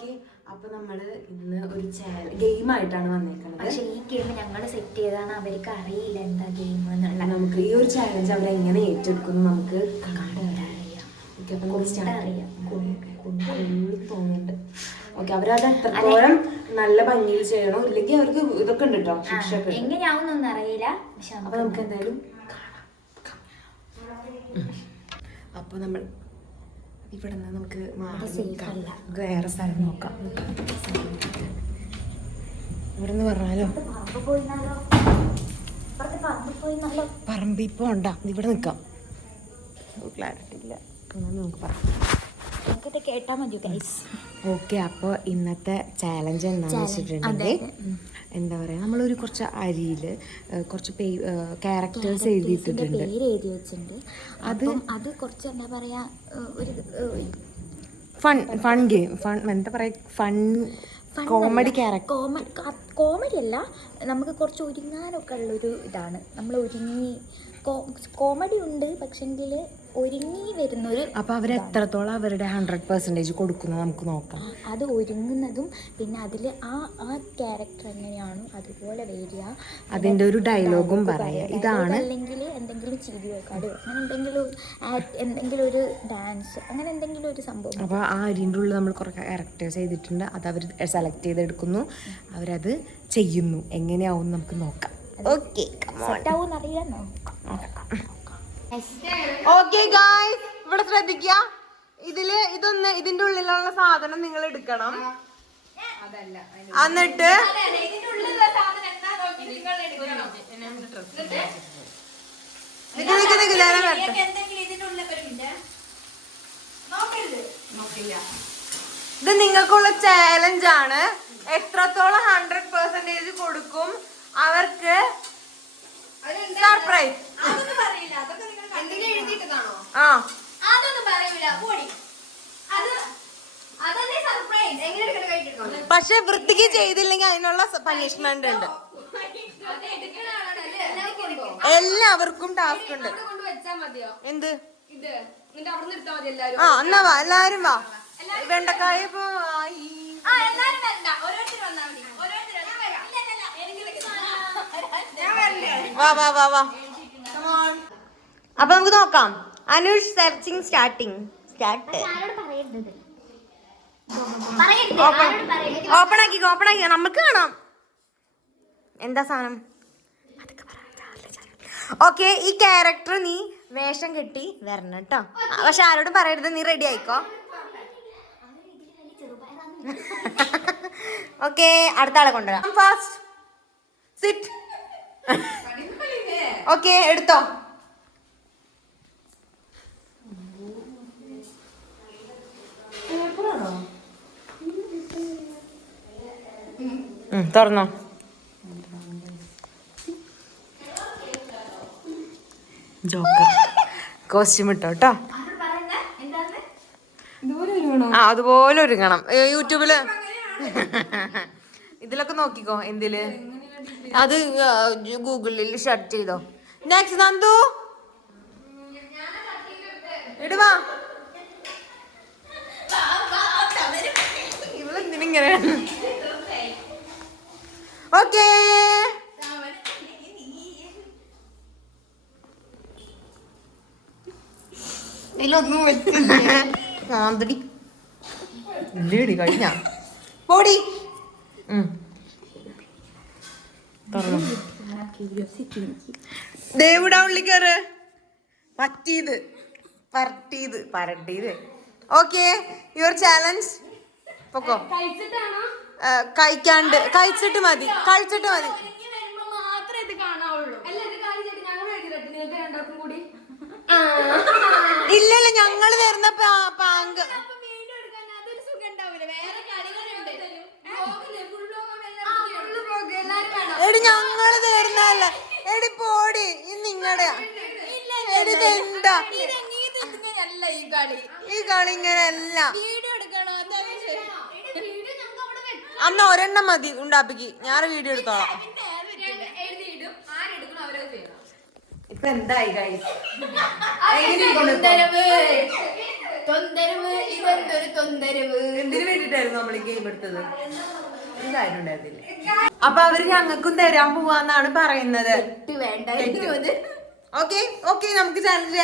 Okay, അപ്പൊ നമ്മള് ഇന്ന് ഒരു ഗെയിം ആയിട്ടാണ് വന്നേക്കുന്നത്. പക്ഷെ ഈ ഗെയിം ഞങ്ങൾ സെറ്റ് ചെയ്താണ്, അവർക്ക് അറിയില്ല എന്താ ഗെയിം എന്നുള്ള. നമുക്ക് ഈ ഒരു ചാലഞ്ച് അവരെങ്ങനെ ഏറ്റെടുക്കുന്നു നമുക്ക് തോന്നുന്നുണ്ട്. ഓക്കെ, അവരത് എത്രത്തോളം നല്ല ഭംഗിയിൽ ചെയ്യണോ, ഇല്ലെങ്കിൽ അവർക്ക് ഇതൊക്കെ ഉണ്ട് കേട്ടോ, ശിക്ഷയൊക്കെ എങ്ങനെയാവുന്നൊന്നും അറിയില്ല. അപ്പൊ നമുക്ക് എന്തായാലും അപ്പൊ നമ്മൾ ഇവിടെ നിന്ന് നമുക്ക് വേറെ സ്ഥലം നോക്കാം. ഇവിടെ നിന്ന് പറഞ്ഞാലോ പറമ്പ് ഇപ്പൊ ഉണ്ടാ, ഇവിടെ നിക്കാം. ക്ലാരിറ്റി ഇല്ല, നമുക്ക് പറയാം. കേട്ടാ മതി ഗൈസ്. ഓക്കെ, അപ്പോൾ ഇന്നത്തെ ചാലഞ്ച് എന്താണെന്ന് വെച്ചിട്ടുണ്ടെങ്കിൽ എന്താ പറയുക, നമ്മളൊരു കുറച്ച് അരിയിൽ കുറച്ച് ക്യാരക്ടേഴ്സ് എഴുതിയിട്ടിട്ടുണ്ട്. അത് കുറച്ച് എന്താ പറയാ, ഒരു ഫൺ ഗെയിം, എന്താ പറയുക, കോമഡി ക്യാരക്ടർ. കോമഡി അല്ല, നമുക്ക് കുറച്ച് ഒരുങ്ങാനൊക്കെ ഉള്ളൊരു ഇതാണ്. നമ്മൾ ഒരുങ്ങി കോമഡി ഉണ്ട്, പക്ഷെങ്കിൽ ഒരുങ്ങി വരുന്നൊരു. അപ്പോൾ അവരെത്രത്തോളം അവരുടെ 100% കൊടുക്കുന്നത് നമുക്ക് നോക്കാം. അത് ഒരുങ്ങുന്നതും പിന്നെ അതിൽ ആ ക്യാരക്ടർ എങ്ങനെയാണോ അതുപോലെ വരിക, അതിൻ്റെ ഒരു ഡയലോഗും പറയാം. ഇതാണ്, അല്ലെങ്കിൽ എന്തെങ്കിലും ചിരിയോ കടയോ അങ്ങനെ എന്തെങ്കിലും ഒരു ഡാൻസ് അങ്ങനെ എന്തെങ്കിലും ഒരു സംഭവം. അപ്പോൾ ആ അരിൻ്റെ ഉള്ളിൽ നമ്മൾ കുറേ ക്യാരക്ടേഴ്സ് ചെയ്തിട്ടുണ്ട്. അത് അവർ സെലക്ട് ചെയ്തെടുക്കുന്നു, അവരത് ചെയ്യുന്നു. എങ്ങനെയാവും നമുക്ക് നോക്കാം. ഓക്കെ, ഓക്കെ ഗായ്സ്, ഇവിടെ ശ്രദ്ധിക്കുക. ഇതിന്റെ ഉള്ളിലുള്ള സാധനം നിങ്ങൾ എടുക്കണം. എന്നിട്ട് ഇത് നിങ്ങൾക്കുള്ള ചാലഞ്ച് ആണ്. എത്രത്തോളം 100% കൊടുക്കും അവർക്ക് സർപ്രൈസ്. പക്ഷെ വൃത്തിക്ക് ചെയ്തില്ലെങ്കിൽ അതിനുള്ള പണിഷ്മെന്റ് ഉണ്ട്. എല്ലാവർക്കും ടാസ്ക് ഉണ്ട്. എന്ത്? ആ, എന്നാ വാ, എല്ലാരും വാ. വെണ്ടക്കായ ഇപ്പൊ വാ വാ വാ വാ. അപ്പൊ നമുക്ക് നോക്കാം. Anush searching start. ഓപ്പൺ ആക്കി നമുക്ക് കാണാം എന്താ സാധനം. ഓക്കെ, ഈ ക്യാരക്ടർ നീ വേഷം കെട്ടി വരണം കേട്ടോ. പക്ഷെ ആരോടും പറയരുത്, നീ റെഡി ആയിക്കോ. ഓക്കെ, അടുത്ത ആളെ കൊണ്ടുവരാം. Fast sit. ഓക്കെ, എടുത്തോ. തുറന്നോ. ജോക്കർ കോസ്റ്റ്യൂം ഇട്ടോ കേട്ടോ. ആ, അതുപോലെ ഒരുങ്ങണം. യൂട്യൂബില് ഇതിലൊക്കെ നോക്കിക്കോ. എന്തില്? അത് ഗൂഗിളിൽ സെർച്ച് ചെയ്തോ. നെക്സ്റ്റ് നന്ദു ഇടുവാ. ഇവളെന്തിനിങ്ങനെ? ഓക്കേ, ഇതിലൊന്നും വെച്ചി ഇല്ലേടി കഴിഞ്ഞ പോടി. ദേവിടാ ഉള്ളിക്കറ് പരട്ടീത്. Okay, your challenge. പൊക്കോ. കഴിച്ചിട്ട് മതി. ഇല്ലല്ല, ഞങ്ങള് തരുന്ന പാങ്ക്. എടി ഞങ്ങള് തരുന്നല്ല. എടി പോടി, നിങ്ങടെ എടി എന്താ ഈ കളി ഇങ്ങനെയല്ല. അന്ന് ഒരെണ്ണം മതി ഉണ്ടാപ്പിക്ക്. ഞാൻ വീഡിയോ എടുത്തോളാം. ഇപ്പൊ എന്തായി ഗൈസ്? തൊന്തരവ് ഇതെന്തൊരു തൊന്തരവ്. എന്തിനു വേണ്ടിട്ടായിരുന്നു നമ്മൾ ഈ ഗെയിം എടുത്തത്? ഉണ്ടായിരുന്നില്ല. അപ്പൊ അവര് ഞങ്ങൾക്കും തരാൻ പോവാന്നാണ് പറയുന്നത്. ഓക്കെ ഓക്കെ, നമുക്ക് ചാലഞ്ച്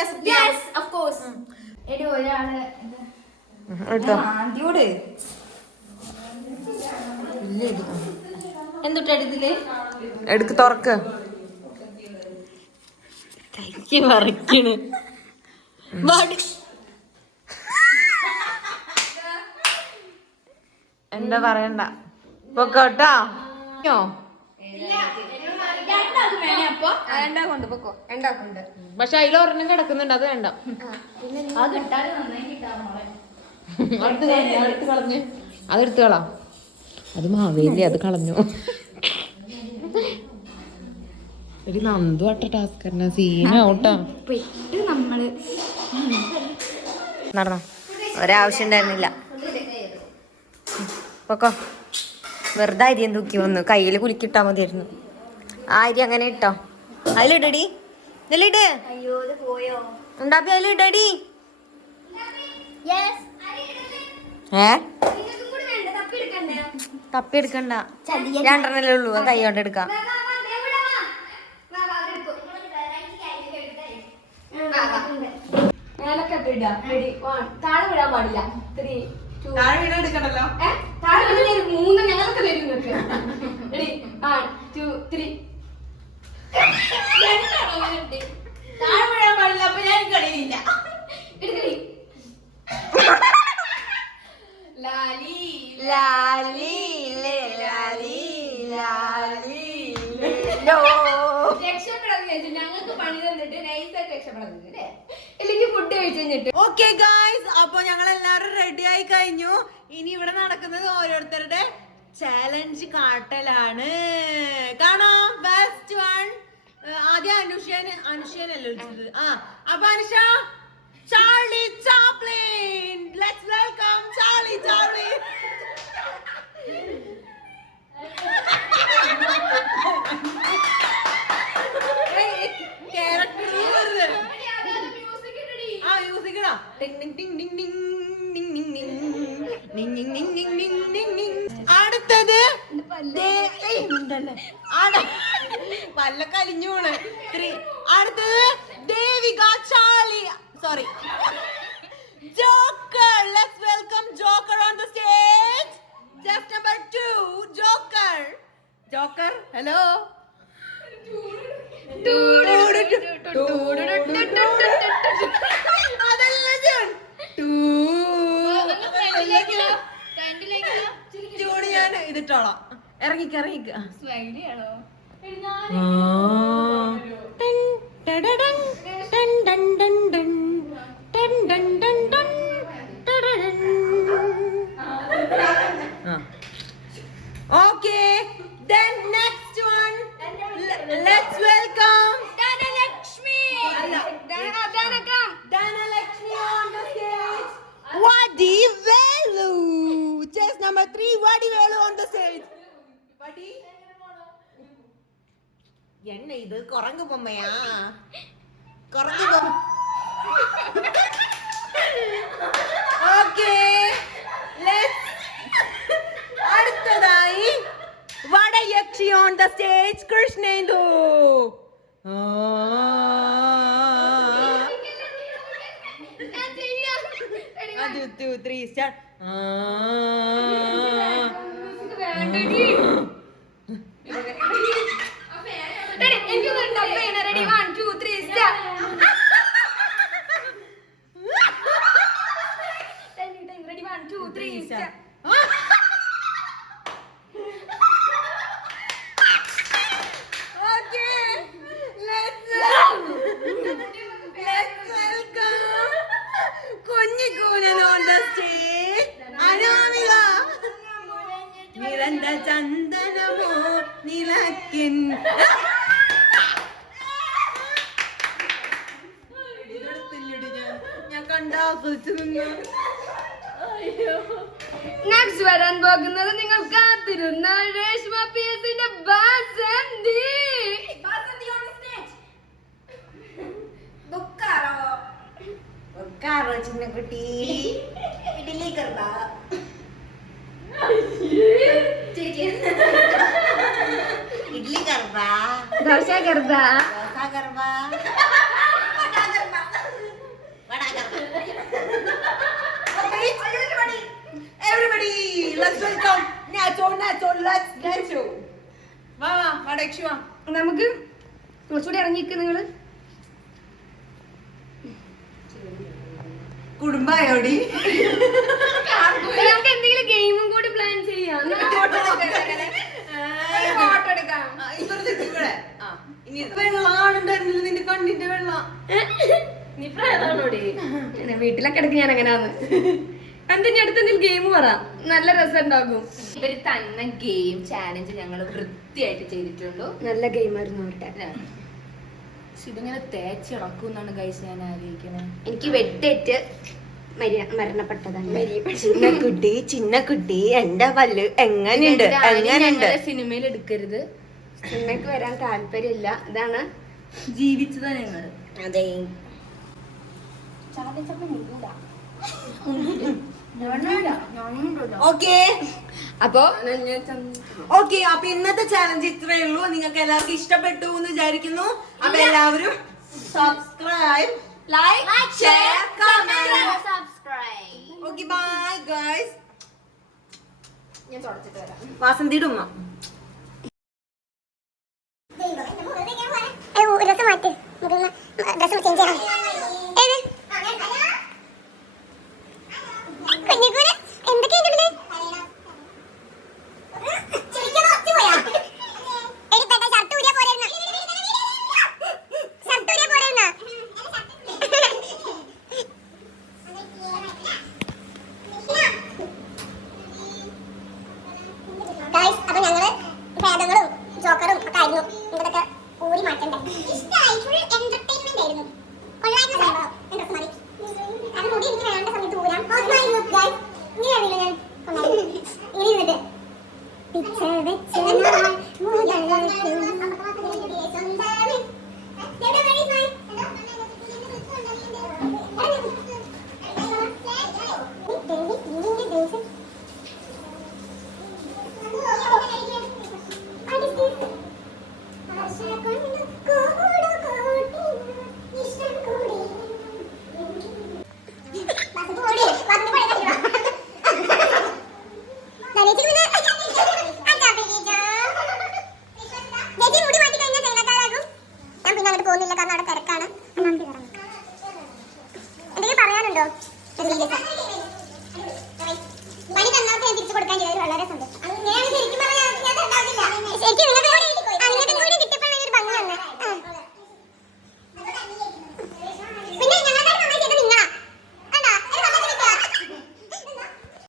എന്തുട്ടില് എടുക്ക്, തുറക്ക്. മറിക്കണ് എന്താ പറയണ്ട, പൊക്കോട്ടോ. പക്ഷെ അതിൽ ഒരെണ്ണം കിടക്കുന്നുണ്ട്, അത് വേണ്ട. അടുത്ത് കളഞ്ഞ്, അതെടുത്ത് കളാം. അത് മാവേലി, അത് കളഞ്ഞു. ഒരു നന്ദു ആട്ട ടാസ്ക് സീനാവട്ടാ. നടന്നോ, ഒരാവശ്യം ഉണ്ടായിരുന്നില്ല. പൊക്കോ, വെറുതെ അരിയും തൂക്കി വന്നു. കയ്യിൽ കുലുക്കിട്ടാ മതിയായിരുന്നു. ആ അരി അങ്ങനെ ഇട്ടോ, അതിലിടടി, ഇതിലിട്. ഉണ്ടാപ്പി അതിലിടടി. തപ്പി എടുക്കണ്ട, രണ്ടെണ്ണല്ലേ ഉള്ളൂ, കൈ കൊണ്ട് എടുക്കാം. താഴെ വിടാൻ പാടില്ല. 3, 2 എടുക്കണ്ടല്ലോ. താഴെ 3 ഞങ്ങൾക്ക് തരും. 1 2 3 താഴെ വിടാൻ പാടില്ല. അപ്പൊ ഞാൻ കളിയില്ല. ലാലി ലാലി ലാലി ലാലി രക്ഷപ്പെടാൻ ഞങ്ങൾക്ക് പണി തന്നിട്ട് നൈസായിട്ട് രക്ഷപ്പെടുന്നില്ലേ, അല്ലെങ്കിൽ ഫുഡ് കഴിച്ചു കഴിഞ്ഞിട്ട്. ഓക്കെ ഗായ്സ്, അപ്പൊ ഞങ്ങൾ എല്ലാവരും റെഡി ആയി കഴിഞ്ഞു. ഇനി ഇവിടെ നടക്കുന്നത് ഓരോരുത്തരുടെ ചാലഞ്ച് കാട്ടലാണ്. കാണാം. ഫസ്റ്റ് വൺ ആദ്യം അനുഷ്യനല്ലേ വിളിച്ചത്. അപ്പൊ Anusha, Charlie Chaplin. Let's welcome Charlie Chaplin. അടുത്തത് പല്ല കലിഞ്ഞൂണ്. അടുത്തത് Devika Charlie, sorry, joker. Let's welcome joker on the stage. Just number 2, joker. Joker, hello. ഞാൻ ഇതിട്ടോളാം. ഇറങ്ങിക്ക. Okay, then next one, let's welcome Dhanalakshmi. Dhanalakshmi on the stage. Vadi Velu. Chess number 3, Vadi Velu on the stage. Vadi. என்ன இது குரங்கு பொம்மையா? குரங்கு பொம்மை. Okay, let's അടുത്തതായി വടയക്ഷി on the stage, Krishnendu. 1 2 3 start. Ready, 1 2 3 start. Ready, 1 2 3 start. Okay, let's welcome Kunjikoonan on the stage, Anamika. നിരന്ത ചന്ദനമോ നിലക്കിൻ. ഞാൻ കണ്ടാസ്വദിച്ചു നിന്നു. Next വരാൻ പോകുന്നത് നിങ്ങൾ കാത്തിരുന്ന രേഷ്മ പിയസിന്റെ ബാസന്തി. ബുക്കാറോ ചിന്നക്കുട്ടി ഇഡ്ഡലി കർബ ഇഡ്ഡലി കർബ ദോശ കർബ ദോശ കർബ വട കർബ. Everybody, let's welcome Nacho. Let's go. വാ വടക്ഷു വാ. നമുക്ക് കുറച്ചുകൂടി ഇറങ്ങിക്ക് നിങ്ങള്. കുടുംബായോടി നമുക്ക് എന്തെങ്കിലും ഗെയിമും കൂടി പ്ലാൻ ചെയ്യാം. വെള്ളാണുണ്ടായിരുന്നില്ല നിന്റെ കണ്ണിന്റെ വെള്ളം. നീ പ്രായതാണോടി? വീട്ടിലൊക്കെ ഇടയ്ക്ക് ഞാൻ അങ്ങനെയാന്ന്. എന്തിന്റെ അടുത്ത് എന്തെങ്കിലും ഗെയിം പറ, നല്ല രസം ഉണ്ടാകും. ഇവര് തന്ന ഗെയിം ചാലഞ്ച് ഞങ്ങൾ വൃത്തിയായിട്ട് ചെയ്തിട്ടുള്ളൂ. നല്ല ഗെയിമായിരുന്നു അവരുടെ. പക്ഷെ ഇതിങ്ങനെ തേച്ചിളക്കും എന്നാണ് ഗൈസ് ഞാൻ ആഗ്രഹിക്കുന്നത്. എനിക്ക് വെട്ടേറ്റ് മരണപ്പെട്ടതാണ്. ചിന്നക്കുട്ടി എന്റെ പല്ല് എങ്ങനെയുണ്ട് സിനിമയിൽ എടുക്കരുത്. സിനിമയ്ക്ക് വരാൻ താല്പര്യമില്ല. ഇതാണ് ജീവിച്ചതാ ഞങ്ങള്. അതെ. അപ്പൊ ഇന്നത്തെ ചാലഞ്ച് ഇത്രയേ ഉള്ളൂ. നിങ്ങൾക്ക് എല്ലാവർക്കും ഇഷ്ടപ്പെട്ടു എന്ന് വിചാരിക്കുന്നു. അപ്പൊ എല്ലാവരും subscribe, like, share, comment, subscribe. Okay, bye guys. ഞാൻ തുടച്ചിട്ട് വരാം. വാസന്തിയുടെ ഉമ്മ ഡ്രസ് മാറ്റി ഡ്രസ് ചേഞ്ച് ചെയ്യണം.